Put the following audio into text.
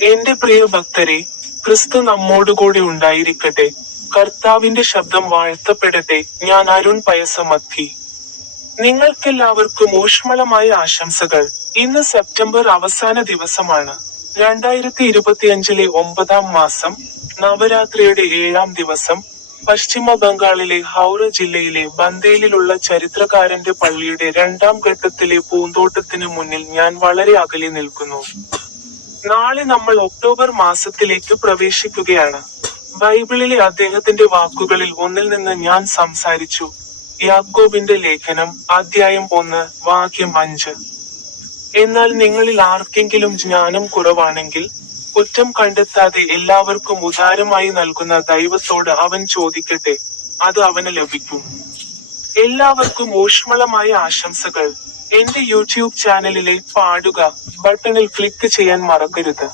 എന്റെ പ്രിയ ഭക്തരെ ക്രിസ്തു നമ്മോടുകൂടി ഉണ്ടായിരിക്കട്ടെ. കർത്താവിന്റെ ശബ്ദം വാഴ്ത്തപ്പെടട്ടെ. ഞാൻ അരുൺ പയസമത്തി നിങ്ങൾക്കെല്ലാവർക്കും ഊഷ്മളമായ ആശംസകൾ. ഇന്ന് സെപ്റ്റംബർ അവസാന ദിവസമാണ്. രണ്ടായിരത്തി ഇരുപത്തിയഞ്ചിലെ ഒമ്പതാം മാസം നവരാത്രിയുടെ ഏഴാം ദിവസം പശ്ചിമ ബംഗാളിലെ ഹൗറ ജില്ലയിലെ ബന്തേലിലുള്ള ചരിത്രകാരന്റെ പള്ളിയുടെ രണ്ടാം ഘട്ടത്തിലെ പൂന്തോട്ടത്തിന് മുന്നിൽ ഞാൻ വളരെ അകലെ നിൽക്കുന്നു. നാളെ നമ്മൾ ഒക്ടോബർ മാസത്തിലേക്ക് പ്രവേശിക്കുകയാണ്. ബൈബിളിലെ അദ്ദേഹത്തിന്റെ വാക്കുകളിൽ ഒന്നിൽ നിന്ന് ഞാൻ സംസാരിച്ചു. യാക്കോബിന്റെ ലേഖനം അധ്യായം ഒന്ന് വാക്യം അഞ്ച്. എന്നാൽ നിങ്ങളിൽ ആർക്കെങ്കിലും ജ്ഞാനം കുറവാണെങ്കിൽ കുറ്റം കണ്ടെത്താതെ എല്ലാവർക്കും ഉദാരമായി നൽകുന്ന ദൈവത്തോട് അവൻ ചോദിക്കട്ടെ അത് അവന് ലഭിക്കും. എല്ലാവർക്കും ഊഷ്മളമായ ആശംസകൾ. എന്റെ യൂട്യൂബ് ചാനലിലെ പാടുക ബട്ടണിൽ ക്ലിക്ക് ചെയ്യാൻ മറക്കരുത്.